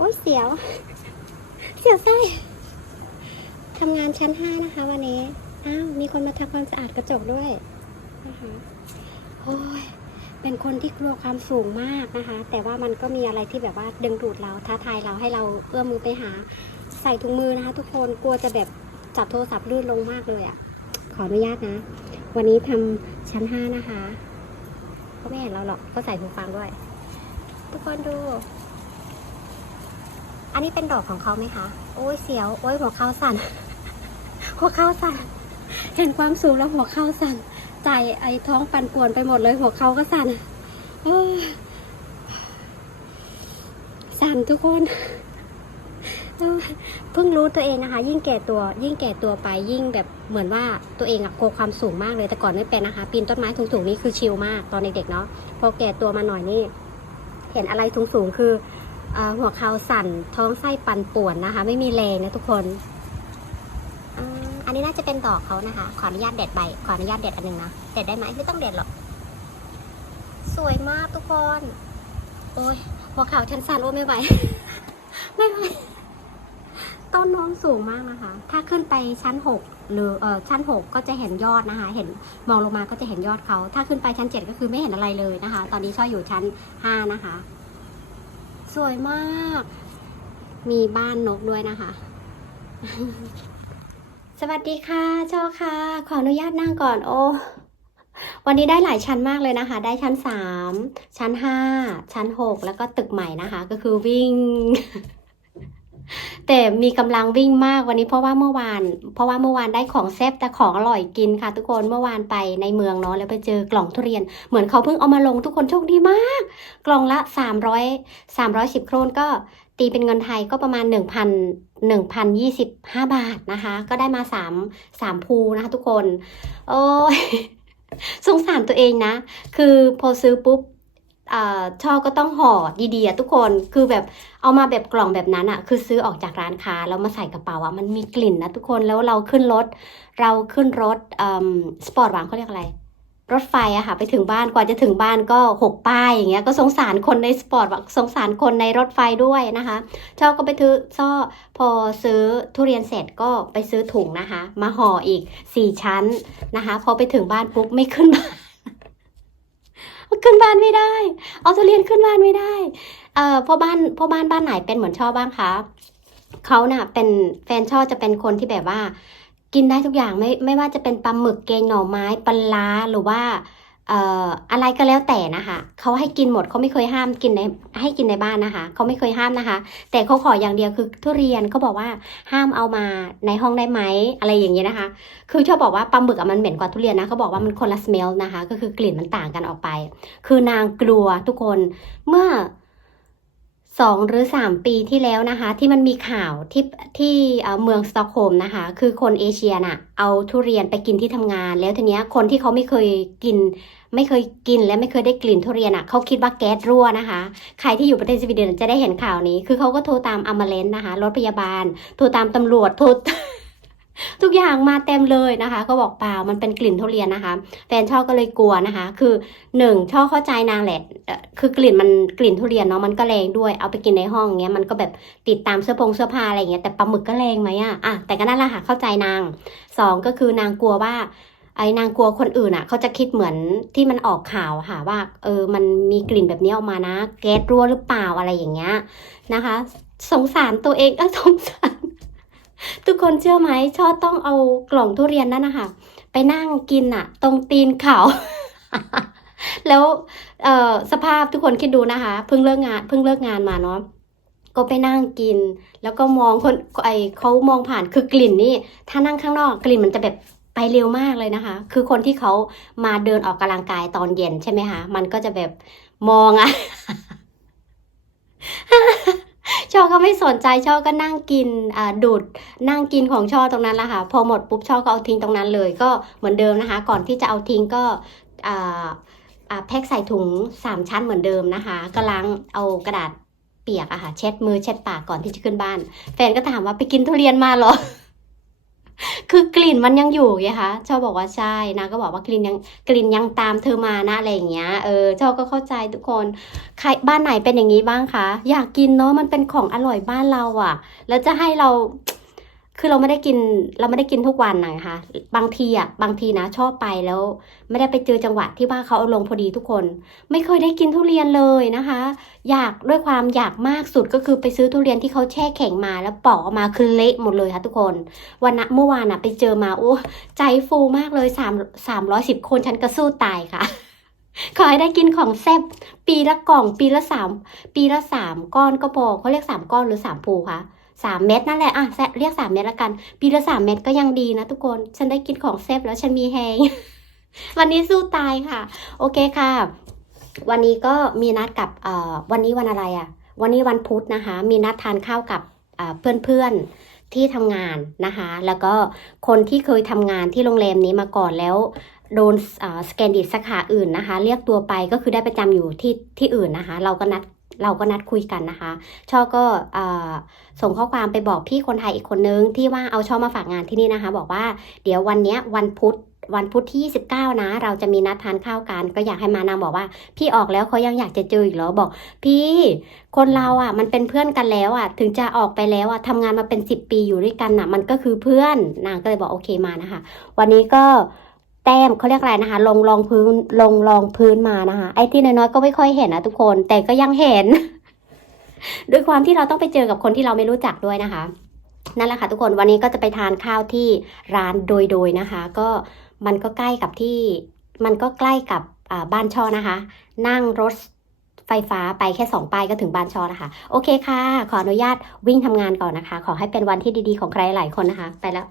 อ้ยเสียว เสียวไส้ทำงานชั้นห้านะคะ วันนี้ อ้าว มีคนมาทำความสะอาดกระจกด้วยนะคะโอ้ยเป็นคนที่กลัวความสูงมากนะคะ แต่ว่ามันก็มีอะไรที่แบบว่าดึงดูดเราท้าทายเราให้เราเอื้อมมือไปหา ใส่ถุงมือนะคะ ทุกคนกลัวจะแบบจับโทรศัพท์ลื่นลงมากเลยอะ่ะ ขออนุญาตนะ วันนี้ทำชั้นห้านะคะก็ไม่เห็นเราหรอกก็ใส่หูฟังด้วย ทุกคนดู อันนี้เป็นดอกของเขาไหมคะ โอ้ยเสียว โอ้ยหัวเข่าสั่น หัวเข่าสั่น เห็นความสูงแล้วหัวเข่าสั่น ใจไอ้ท้องปั่นป่วนไปหมดเลยหัวเข่าก็สั่นสั่นทุกคนเพิ่งรู้ตัวเองนะคะ ยิ่งแก่ตัวยิ่งแก่ตัวไปยิ่งแบบเหมือนว่าตัวเองอะกลัวความสูงมากเลยแต่ก่อนไม่เป็นนะคะ ปีนต้นไม้สูงๆนี่คือชิลมากตอนเด็กๆเนาะพอแก่ตัวมาหน่อยนี่ เห็นอะไรสูงๆคือ หัวเข่าสั่นท้องไส้ปั่นป่วนนะคะ ไม่มีแรงนะทุกคนอันนี้น่าจะเป็นดอกเขานะคะ ขออนุญาตเด็ดใบ ขออนุญาตเด็ดอันหนึงนะเด็ดได้ไหมไม่ต้องเด็ดหรอก สวยมากทุกคน โอ้ยหัวเข่าฉันสั่นโอ้ไม่ไหว ไม่ไหวต้นน้องสูงมากนะคะ ถ้าขึ้นไปชั้นหกหรือเออชั้นหกก็จะเห็นยอดนะคะ เห็นมองลงมาก็จะเห็นยอดเขา ถ้าขึ้นไปชั้นเจ็ดก็คือไม่เห็นอะไรเลยนะคะ ตอนนี้ช่ออยู่ชั้นห้านะคะ สวยมาก มีบ้านนกด้วยนะคะ สวัสดีค่ะช่อค่ะ ขออนุญาตนั่งก่อน โอ้วันนี้ได้หลายชั้นมากเลยนะคะ ได้ชั้นสามชั้นห้าชั้นหกแล้วก็ตึกใหม่นะคะ ก็คือวิ่ง แต่มีกำลังวิ่งมากวันนี้เพราะว่าเมื่อวาน เพราะว่าเมื่อวานได้ของแซ่บแต่ของอร่อยกินค่ะ ทุกคนเมื่อวานไปในเมืองเนาะแล้วไปเจอกล่องทุเรียน เหมือนเขาเพิ่งเอามาลงทุกคนโชคดีมาก กล่องละสามร้อยสามร้อยสิบโครนก็ตีเป็นเงินไทยก็ประมาณหนึ่งพันหนึ่งพันยี่สิบห้าบาทนะคะ ก็ได้มาสามสามภูนะคะทุกคน โอ้ยสงสารตัวเองนะ คือพอซื้อปุ๊บ ช่อก็ต้องห่อดีๆอะทุกคนคือแบบเอามาแบบกล่องแบบนั้นอะคือซื้อออกจากร้านค้าแล้วมาใส่กระเป๋าอะมันมีกลิ่นนะทุกคนแล้วเราขึ้นรถ เราขึ้นรถสปอร์ตหวังเขาเรียกอะไรรถไฟอะค่ะไปถึงบ้านกว่าจะถึงบ้านก็หกป้ายอย่างเงี้ยก็สงสารคนในสปอร์ตสงสารคนในรถไฟด้วยนะคะช่อก็ไปซื้อช่อพอซื้อทุเรียนเสร็จก็ไปซื้อถุงนะคะ มาห่ออีกสี่ชั้นนะคะ พอไปถึงบ้านปุ๊บไม่ขึ้นบ้าน ขึ้นบ้านไม่ได้ เอาทุเรียนขึ้นบ้านไม่ได้เอ่อพ่อบ้านพ่อบ้านบ้านไหนเป็นเหมือนช่อบ้างคะเขาน่ะเป็นแฟนช่อจะเป็นคนที่แบบว่า กินได้ทุกอย่างไม่ไม่ว่าจะเป็นปลาหมึกเกงหน่อไม้ปลาหรือว่า อะไรก็แล้วแต่นะคะเขาให้กินหมดเขาไม่เคยห้ามกินในให้กินในบ้านนะคะเขาไม่เคยห้ามนะคะ แต่เขาขออย่างเดียวคือทุเรียนเขาบอกว่าห้ามเอามาในห้องได้ไหมอะไรอย่างเงี้ยนะคะ คือชอบบอกว่าปลาหมึกมันเหม็นกว่าทุเรียนนะเขาบอกว่ามันคนละสเมลนะคะ ก็คือกลิ่นมันต่างกันออกไป คือนางกลัวทุกคนเมื่อ สองหรือสามปีที่แล้วนะคะ ที่มันมีข่าวที่ที่เมืองสตอกโฮล์มนะคะ คือคนเอเชียน่ะเอาทุเรียนไปกินที่ทำงาน แล้วทีเนี้ยคนที่เขาไม่เคยกิน ไม่เคยกินและไม่เคยได้กลิ่นทุเรียนอะเขาคิดว่าแก๊สรั่วนะคะ ใครที่อยู่ประเทศสวีเดนจะได้เห็นข่าวนี้ คือเขาก็โทรตามอัมมาเลนนะคะรถพยาบาล โทรตามตำรวจโทร ทุกอย่างมาเต็มเลยนะคะเขาบอกเปล่ามันเป็นกลิ่นทุเรียนนะคะ แฟนช่อก็เลยกลัวนะคะ คือหนึ่งช่อเข้าใจนางแหละคือกลิ่นมันกลิ่นทุเรียนเนาะมันก็แรงด้วยเอาไปกินในห้องเงี้ยมันก็แบบติดตามเสื้อผงเสื้อผ้าอะไรเงี้ยแต่ปลาหมึกก็แรงไหมอะอะแต่ก็นั่นแหละค่ะเข้าใจนางสองก็คือนางกลัวว่าไอ้นางกลัวคนอื่นอะเขาจะคิดเหมือนที่มันออกข่าวค่ะว่าเออมันมีกลิ่นแบบนี้ออกมานะ แก๊สรั่วหรือเปล่าอะไรอย่างเงี้ยนะคะ สงสารตัวเองเออสงสาร ทุกคนเชื่อไหมชอบต้องเอากล่องทุเรียนนั่นนะคะไปนั่งกินอะตรงตีนเขาแล้วสภาพทุกคนคิดดูนะคะ เพิ่งเลิกงานเพิ่งเลิกงานมาเนาะก็ไปนั่งกิน แล้วก็มองคนไอเขามองผ่านคือกลิ่นนี่ถ้านั่งข้างนอกกลิ่นมันจะแบบไปเร็วมากเลยนะคะ คือคนที่เขามาเดินออกกำลังกายตอนเย็นใช่ไหมคะมันก็จะแบบมองอะ ชอก็ไม่สนใจชอก็นั่งกินอ่าดูดนั่งกินของชอตรงนั้นแหละค่ะพอหมดปุ๊บชอก็เอาทิ้งตรงนั้นเลย ก็เหมือนเดิมนะคะ ก่อนที่จะเอาทิ้งก็อ่าอ่าแพ็คใส่ถุงสามชั้นเหมือนเดิมนะคะก็ล้างเอากระดาษเปียกอะค่ะเช็ดมือเช็ดปากก่อนที่จะขึ้นบ้าน แฟนก็ถามว่าไปกินทุเรียนมาเหรอ คือกลิ่นมันยังอยู่ไงคะชอบบอกว่าใช่นะก็บอกว่ากลิ่นยังกลิ่นยังตามเธอมานะอะไรอย่างเงี้ยเออชอบก็เข้าใจทุกคนใครบ้านไหนเป็นอย่างนี้บ้างคะอยากกินเนาะมันเป็นของอร่อยบ้านเราอะ่ะ แล้วจะให้เรา คือเราไม่ได้กินเราไม่ได้กินทุกวันนะคะบางทีอะบางทีนะชอบไปแล้ว ไม่ได้ไปเจอจังหวะที่ว่าเขาเอาลงพอดีทุกคน ไม่เคยได้กินทุเรียนเลยนะคะ อยากด้วยความอยากมากสุดก็คือไปซื้อทุเรียนที่เขาแช่แข็งมาแล้วปอกออกมาคือเละหมดเลยค่ะทุกคน วันนะเมื่อวานน่ะไปเจอมาโอ้ใจฟูมากเลยสามสามร้อยสิบคนฉันก็สู้ตายค่ะขอให้ได้กินของแซ่บปีละกล่องปีละสามปีละสามก้อนก็พอเขาเรียกสามก้อนหรือสามภูคะ สามเม็ดนั่นแหละอะเรียกสามเม็ดละกัน ปีละสามเม็ดก็ยังดีนะทุกคน ฉันได้กินของแซ่บแล้วฉันมีแฮง วันนี้สู้ตายค่ะ โอเคค่ะ วันนี้ก็มีนัดกับเอ่อวันนี้วันอะไรอะ่ะ วันนี้วันพุธนะคะ มีนัดทานข้าวกับเพื่อนเพื่อนๆที่ทำงานนะคะ แล้วก็คนที่เคยทำงานที่โรงแรมนี้มาก่อนแล้วโดนสแกนดิตสาขาอื่นนะคะ เรียกตัวไปก็คือได้ประจำอยู่ที่ที่อื่นนะคะ เราก็นัด เราก็นัดคุยกันนะคะ ช่อก็อส่งข้อความไปบอกพี่คนไทยอีกคนนึง ที่ว่าเอาช่อมาฝากงานที่นี่นะคะ บอกว่าเดี๋ยววันนี้วันพุธวันพุธที่29นะ เราจะมีนัดทานข้าวกัน ก็อยากให้มานางบอกว่า พี่ออกแล้วเขายังอยากจะเจออีกเหรอบอก พี่คนเราอะ มันเป็นเพื่อนกันแล้วอะ ถึงจะออกไปแล้วอะทำงานมาเป็นสิบปีอยู่ด้วยกันอะ มันก็คือเพื่อนนางก็เลยบอกโอเคมานะคะ วันนี้ก็ ต้มเขาเรียกอะไรนะคะ ลงรองพื้นลงรองพื้นมานะคะ ไอ้ที่น้อยๆก็ไม่ค่อยเห็นนะทุกคน แต่ก็ยังเห็น ด้วยความที่เราต้องไปเจอกับคนที่เราไม่รู้จักด้วยนะคะ นั่นแหละค่ะทุกคนวันนี้ก็จะไปทานข้าวที่ร้านโดยโดยนะคะ ก็มันก็ใกล้กับที่มันก็ใกล้กับบ้านช่อนะคะ นั่งรถไฟฟ้าไปแค่สองป้ายก็ถึงบ้านชอนะคะ โอเคค่ะ ขออนุญาตวิ่งทำงานก่อนนะคะ ขอให้เป็นวันที่ดีๆของใครหลายคนนะคะ ไปแล้ว